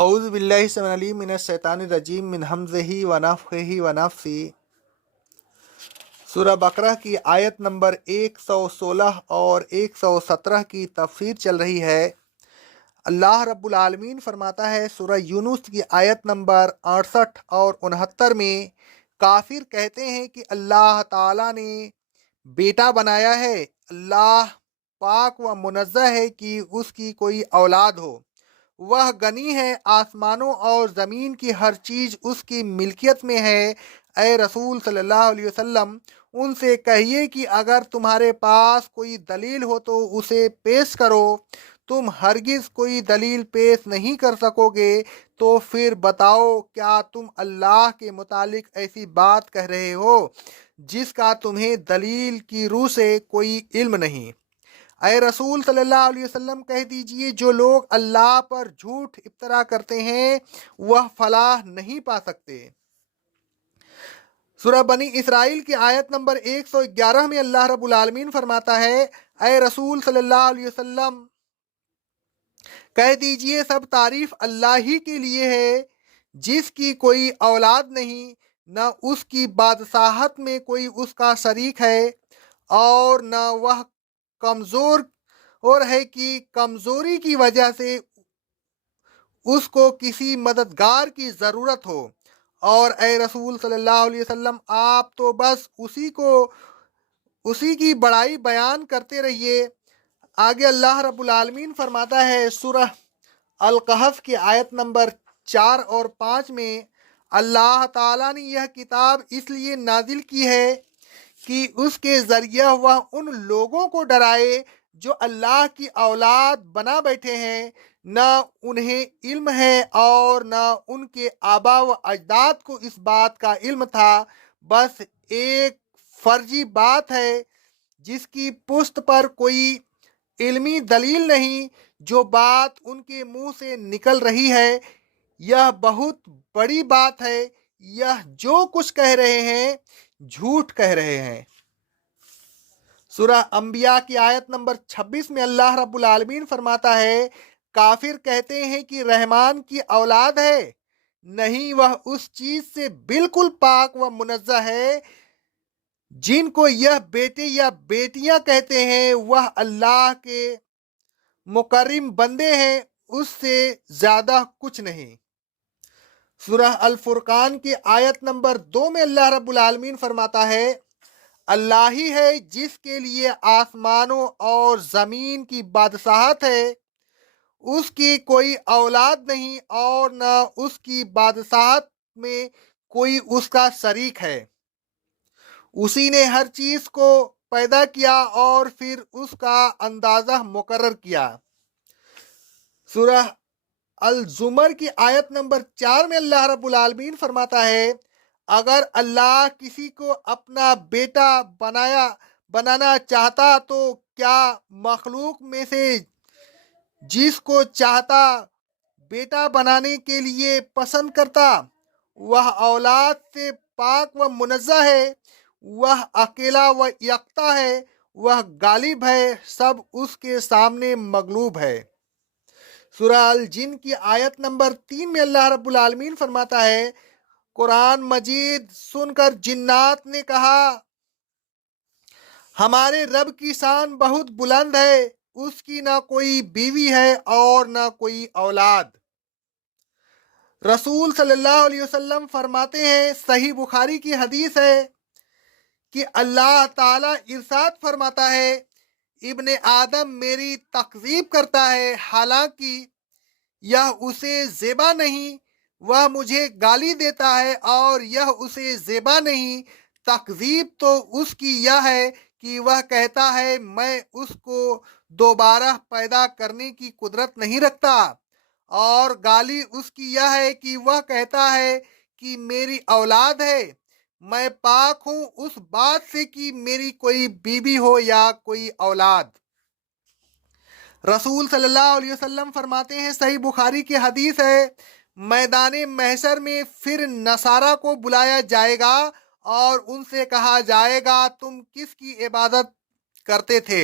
اعوذ باللہ السمیع العلیم من الشیطان الرجیم من ہمزہ ونفخہ ونفثہ۔ سورہ بقرہ کی آیت نمبر 116 اور 117 کی تفسیر چل رہی ہے۔ اللہ رب العالمین فرماتا ہے سورہ یونس کی آیت نمبر 68 اور 69 میں، کافر کہتے ہیں کہ اللہ تعالیٰ نے بیٹا بنایا ہے۔ اللہ پاک و منزہ ہے کہ اس کی کوئی اولاد ہو۔ وہ غنی ہے، آسمانوں اور زمین کی ہر چیز اس کی ملکیت میں ہے۔ اے رسول صلی اللہ علیہ وسلم، ان سے کہیے کہ اگر تمہارے پاس کوئی دلیل ہو تو اسے پیش کرو۔ تم ہرگز کوئی دلیل پیش نہیں کر سکو گے تو پھر بتاؤ، کیا تم اللہ کے متعلق ایسی بات کہہ رہے ہو جس کا تمہیں دلیل کی روح سے کوئی علم نہیں؟ اے رسول صلی اللہ علیہ وسلم، کہہ دیجئے جو لوگ اللہ پر جھوٹ افطرا کرتے ہیں وہ فلاح نہیں پا سکتے۔ سورہ بنی اسرائیل کی آیت نمبر 111 میں اللہ رب العالمین فرماتا ہے، اے رسول صلی اللہ علیہ وسلم، کہہ دیجئے سب تعریف اللہ ہی کے لیے ہے، جس کی کوئی اولاد نہیں، نہ اس کی بادشاہت میں کوئی اس کا شریک ہے، اور نہ وہ کمزور اور ہے کہ کمزوری کی وجہ سے اس کو کسی مددگار کی ضرورت ہو۔ اور اے رسول صلی اللہ علیہ وسلم، آپ تو بس اسی کی بڑائی بیان کرتے رہیے۔ آگے اللہ رب العالمین فرماتا ہے سورہ القحف کی آیت نمبر 4 اور 5 میں، اللہ تعالیٰ نے یہ کتاب اس لیے نازل کی ہے کہ اس کے ذریعہ وہ ان لوگوں کو ڈرائے جو اللہ کی اولاد بنا بیٹھے ہیں، نہ انہیں علم ہے اور نہ ان کے آبا و اجداد کو اس بات کا علم تھا، بس ایک فرضی بات ہے جس کی پشت پر کوئی علمی دلیل نہیں۔ جو بات ان کے منہ سے نکل رہی ہے یہ بہت بڑی بات ہے، یہ جو کچھ کہہ رہے ہیں جھوٹ کہہ رہے ہیں۔ سورہ انبیاء کی آیت نمبر 26 میں اللہ رب العالمین فرماتا ہے، کافر کہتے ہیں کہ رحمان کی اولاد ہے، نہیں، وہ اس چیز سے بالکل پاک و منزہ ہے جن کو یہ بیٹے یا بیٹیاں کہتے ہیں۔ وہ اللہ کے مکرم بندے ہیں، اس سے زیادہ کچھ نہیں۔ سورہ الفرقان کی آیت نمبر 2 میں اللہ رب العالمین فرماتا ہے، اللہ ہی ہے جس کے لیے آسمانوں اور زمین کی بادشاہت ہے، اس کی کوئی اولاد نہیں اور نہ اس کی بادشاہت میں کوئی اس کا شریک ہے۔ اسی نے ہر چیز کو پیدا کیا اور پھر اس کا اندازہ مقرر کیا۔ سورہ الزمر کی آیت نمبر 4 میں اللہ رب العالمین فرماتا ہے، اگر اللہ کسی کو اپنا بیٹا بنانا چاہتا تو کیا مخلوق میں سے جس کو چاہتا بیٹا بنانے کے لیے پسند کرتا؟ وہ اولاد سے پاک و منزہ ہے، وہ اکیلا و یکتا ہے، وہ غالب ہے، سب اس کے سامنے مغلوب ہے۔ سورہ الجن کی آیت نمبر 3 میں اللہ رب العالمین فرماتا ہے، قرآن مجید سن کر جنات نے کہا، ہمارے رب کی شان بہت بلند ہے، اس کی نہ کوئی بیوی ہے اور نہ کوئی اولاد۔ رسول صلی اللہ علیہ وسلم فرماتے ہیں، صحیح بخاری کی حدیث ہے کہ اللہ تعالیٰ ارشاد فرماتا ہے، ابن آدم میری تکذیب کرتا ہے، حالانکہ یہ اسے زیبا نہیں، وہ مجھے گالی دیتا ہے اور یہ اسے زیبا نہیں۔ تکذیب تو اس کی یہ ہے کہ وہ کہتا ہے میں اس کو دوبارہ پیدا کرنے کی قدرت نہیں رکھتا، اور گالی اس کی یہ ہے کہ وہ کہتا ہے کہ میری اولاد ہے۔ میں پاک ہوں اس بات سے کہ میری کوئی بیوی ہو یا کوئی اولاد۔ رسول صلی اللہ علیہ وسلم فرماتے ہیں، صحیح بخاری کی حدیث ہے، میدان محشر میں پھر نصارہ کو بلایا جائے گا اور ان سے کہا جائے گا تم کس کی عبادت کرتے تھے؟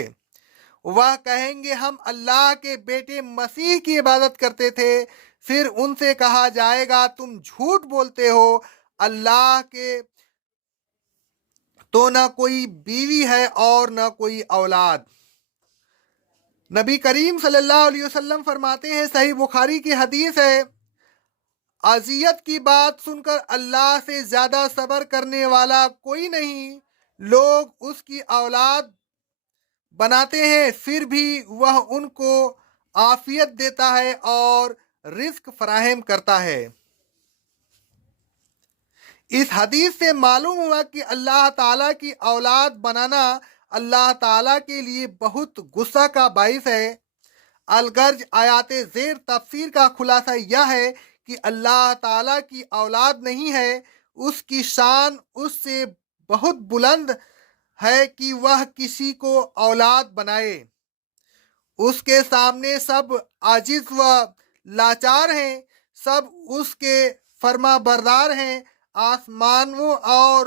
وہ کہیں گے ہم اللہ کے بیٹے مسیح کی عبادت کرتے تھے۔ پھر ان سے کہا جائے گا تم جھوٹ بولتے ہو، اللہ کے تو نہ کوئی بیوی ہے اور نہ کوئی اولاد۔ نبی کریم صلی اللہ علیہ وسلم فرماتے ہیں، صحیح بخاری کی حدیث ہے، اذیت کی بات سن کر اللہ سے زیادہ صبر کرنے والا کوئی نہیں۔ لوگ اس کی اولاد بناتے ہیں، پھر بھی وہ ان کو عافیت دیتا ہے اور رزق فراہم کرتا ہے۔ اس حدیث سے معلوم ہوا کہ اللہ تعالیٰ کی اولاد بنانا اللہ تعالیٰ کے لیے بہت غصہ کا باعث ہے۔ الغرض آیات زیر تفسیر کا خلاصہ یہ ہے کہ اللہ تعالیٰ کی اولاد نہیں ہے، اس کی شان اس سے بہت بلند ہے کہ وہ کسی کو اولاد بنائے۔ اس کے سامنے سب عاجز و لاچار ہیں، سب اس کے فرما بردار ہیں۔ آسمانوں اور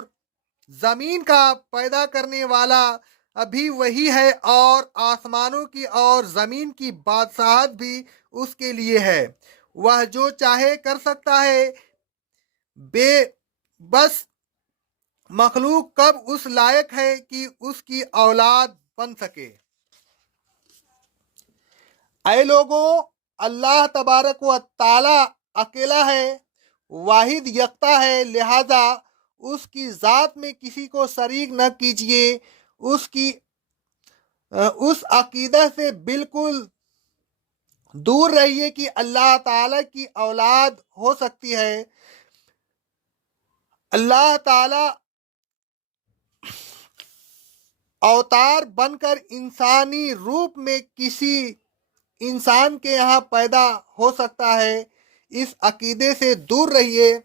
زمین کا پیدا کرنے والا بھی وہی ہے، اور آسمانوں کی اور زمین کی بادشاہت بھی اس کے لیے ہے۔ وہ جو چاہے کر سکتا ہے۔ بے بس مخلوق کب اس لائق ہے کہ اس کی اولاد بن سکے؟ اے لوگوں، اللہ تبارک و تعالی اکیلا ہے، واحد یکتا ہے، لہذا اس کی ذات میں کسی کو شریک نہ کیجیے۔ اس عقیدہ سے بالکل دور رہیے کہ اللہ تعالیٰ کی اولاد ہو سکتی ہے۔ اللہ تعالیٰ اوتار بن کر انسانی روپ میں کسی انسان کے یہاں پیدا ہو سکتا ہے، اس عقیدے سے دور رہیے۔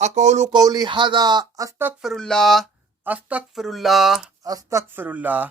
اقول قولی ھذا استغفر اللہ استغفر اللہ استغفر اللہ۔